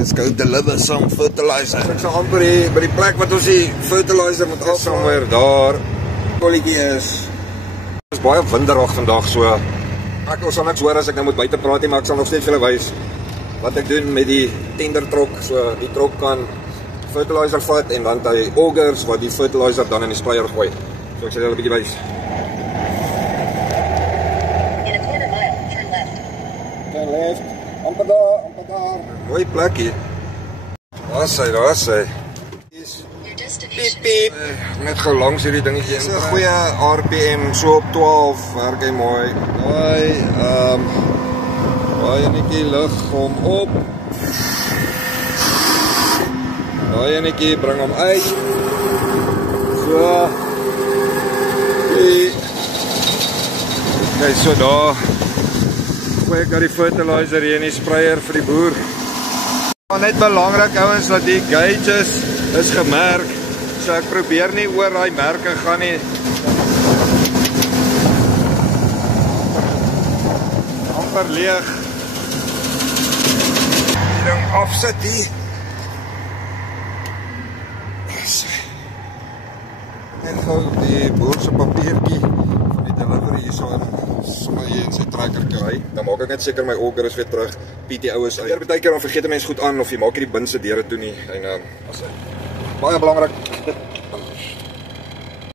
Let's go deliver some fertilizer. Ek sal amper hier by die plek wat ons die fertilizer moet af somewhere daar. Kolletjie is baie winderig vandag, so ek sal niks hoor as ek nou moet buite praat nie, maar ek sal nog steeds vir julle wys wat ek doen met die tendertrok. So die trok kan fertilizer vat en dan hy augers wat die fertilizer dan in die sprayer gooi. So ek sal julle 'n bietjie wys. In a quarter mile, turn left. Turn left. Amper daar. Mooi plekkie. Daar is hy. Your destination. Piep. Net gou langs hierdie dingetjie in. 'n Goeie RPM, so op 12, werk hy mooi. Daai enetjie lig hom op. Daai enetjie bring hom uit. So. Okay, so daar gooi ek nou die fertilizer hier in die sprayer vir die boer. Net belangrik ouens dat die gauges is gemerk, so ek probeer nie oor daai merke gaan nie. Amper leeg. Die ding afsit hier. Net gou die boer se papiertjie van die delivery hier so sommer hier in sy trekker kry. Dan maak ek net seker my auger is weer terug. PTO is uit. Partykeer dan vergeet 'n mens goed aan of jy maak nie die bin se deure toe nie. En baie belangrik.